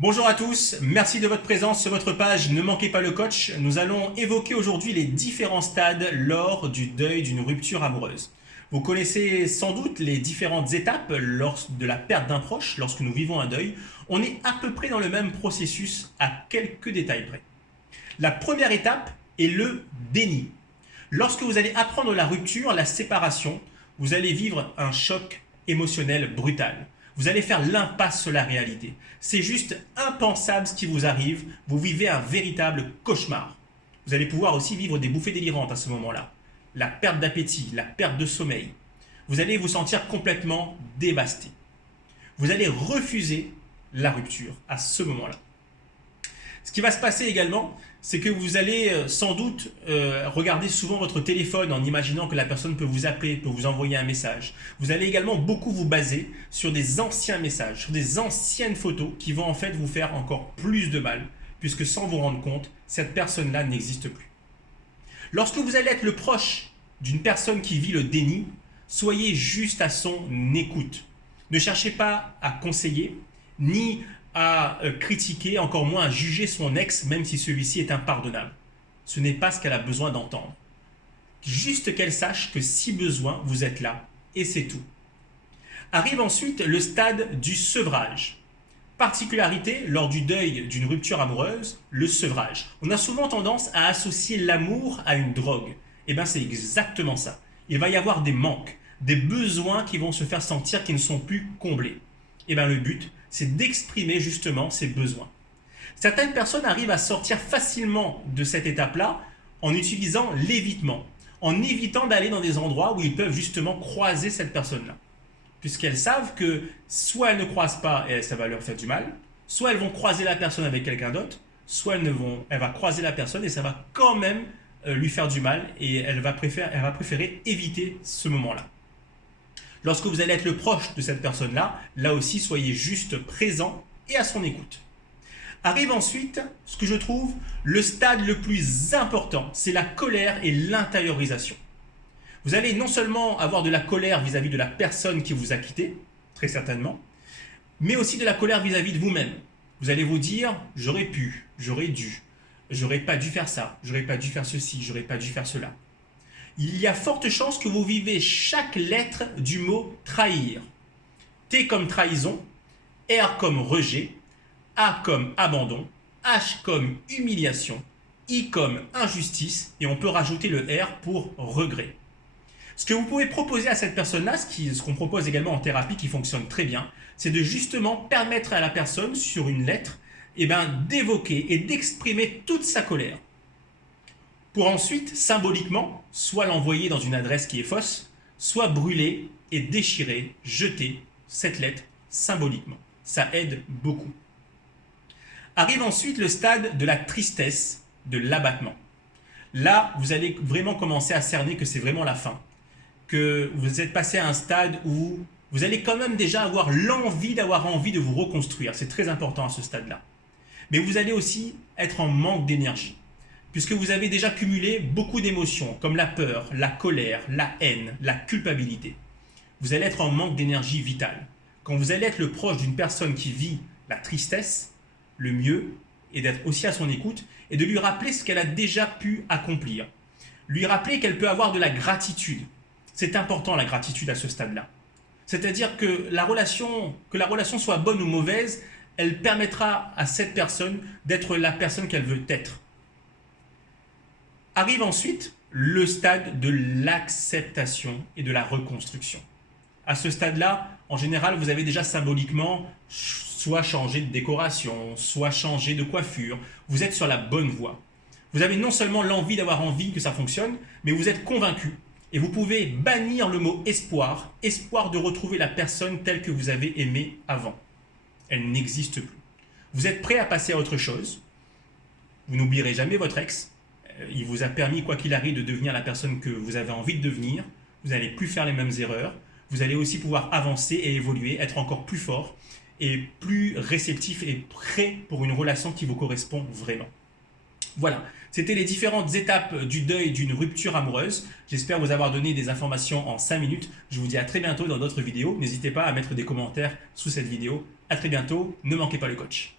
Bonjour à tous, merci de votre présence sur votre page Ne manquez pas le coach. Nous allons évoquer aujourd'hui les différents stades lors du deuil d'une rupture amoureuse. Vous connaissez sans doute les différentes étapes lors de la perte d'un proche, lorsque nous vivons un deuil. On est à peu près dans le même processus à quelques détails près. La première étape est le déni. Lorsque vous allez apprendre la rupture, la séparation, vous allez vivre un choc émotionnel brutal. Vous allez faire l'impasse sur la réalité. C'est juste impensable ce qui vous arrive. Vous vivez un véritable cauchemar. Vous allez pouvoir aussi vivre des bouffées délirantes à ce moment-là. La perte d'appétit, la perte de sommeil. Vous allez vous sentir complètement dévasté. Vous allez refuser la rupture à ce moment-là. Ce qui va se passer également, c'est que vous allez sans doute regarder souvent votre téléphone en imaginant que la personne peut vous appeler, peut vous envoyer un message. Vous allez également beaucoup vous baser sur des anciens messages, sur des anciennes photos qui vont en fait vous faire encore plus de mal, puisque sans vous rendre compte, cette personne-là n'existe plus. Lorsque vous allez être le proche d'une personne qui vit le déni, soyez juste à son écoute. Ne cherchez pas à conseiller, ni à critiquer, encore moins à juger son ex, même si celui-ci est impardonnable. Ce n'est pas ce qu'elle a besoin d'entendre. Juste qu'elle sache que si besoin, vous êtes là, et c'est tout. Arrive ensuite le stade du sevrage. Particularité lors du deuil d'une rupture amoureuse, le sevrage. On a souvent tendance à associer l'amour à une drogue. Et bien c'est exactement ça. Il va y avoir des manques, des besoins qui vont se faire sentir qui ne sont plus comblés. Et bien le but, c'est d'exprimer justement ces besoins. Certaines personnes arrivent à sortir facilement de cette étape-là en utilisant l'évitement, en évitant d'aller dans des endroits où ils peuvent justement croiser cette personne-là. Puisqu'elles savent que soit elles ne croisent pas et ça va leur faire du mal, soit elles vont croiser la personne avec quelqu'un d'autre, soit elle va croiser la personne et ça va quand même lui faire du mal et elle va préférer éviter ce moment-là. Lorsque vous allez être le proche de cette personne-là, là aussi, soyez juste présent et à son écoute. Arrive ensuite, ce que je trouve, le stade le plus important, c'est la colère et l'intériorisation. Vous allez non seulement avoir de la colère vis-à-vis de la personne qui vous a quitté, très certainement, mais aussi de la colère vis-à-vis de vous-même. Vous allez vous dire, j'aurais pu, j'aurais dû, j'aurais pas dû faire ça, j'aurais pas dû faire ceci, j'aurais pas dû faire cela. Il y a forte chance que vous vivez chaque lettre du mot trahir. T comme trahison, R comme rejet, A comme abandon, H comme humiliation, I comme injustice, et on peut rajouter le R pour regret. Ce que vous pouvez proposer à cette personne-là, ce qu'on propose également en thérapie qui fonctionne très bien, c'est de justement permettre à la personne, sur une lettre, d'évoquer et d'exprimer toute sa colère. Pour ensuite, symboliquement, soit l'envoyer dans une adresse qui est fausse, soit brûler et déchirer, jeter cette lettre symboliquement. Ça aide beaucoup. Arrive ensuite le stade de la tristesse, de l'abattement. Là, vous allez vraiment commencer à cerner que c'est vraiment la fin, que vous êtes passé à un stade où vous allez quand même déjà avoir d'avoir envie de vous reconstruire. C'est très important à ce stade-là. Mais vous allez aussi être en manque d'énergie, puisque vous avez déjà cumulé beaucoup d'émotions, comme la peur, la colère, la haine, la culpabilité. Vous allez être en manque d'énergie vitale. Quand vous allez être le proche d'une personne qui vit la tristesse, le mieux est d'être aussi à son écoute et de lui rappeler ce qu'elle a déjà pu accomplir. Lui rappeler qu'elle peut avoir de la gratitude. C'est important la gratitude à ce stade-là. C'est-à-dire que la relation soit bonne ou mauvaise, elle permettra à cette personne d'être la personne qu'elle veut être. Arrive ensuite le stade de l'acceptation et de la reconstruction. À ce stade-là, en général, vous avez déjà symboliquement soit changé de décoration, soit changé de coiffure. Vous êtes sur la bonne voie. Vous avez non seulement d'avoir envie que ça fonctionne, mais vous êtes convaincu. Et vous pouvez bannir le mot espoir, espoir de retrouver la personne telle que vous avez aimée avant. Elle n'existe plus. Vous êtes prêt à passer à autre chose. Vous n'oublierez jamais votre ex. Il vous a permis, quoi qu'il arrive, de devenir la personne que vous avez envie de devenir. Vous n'allez plus faire les mêmes erreurs. Vous allez aussi pouvoir avancer et évoluer, être encore plus fort et plus réceptif et prêt pour une relation qui vous correspond vraiment. Voilà, c'était les différentes étapes du deuil d'une rupture amoureuse. J'espère vous avoir donné des informations en 5 minutes. Je vous dis à très bientôt dans d'autres vidéos. N'hésitez pas à mettre des commentaires sous cette vidéo. À très bientôt, ne manquez pas le coach.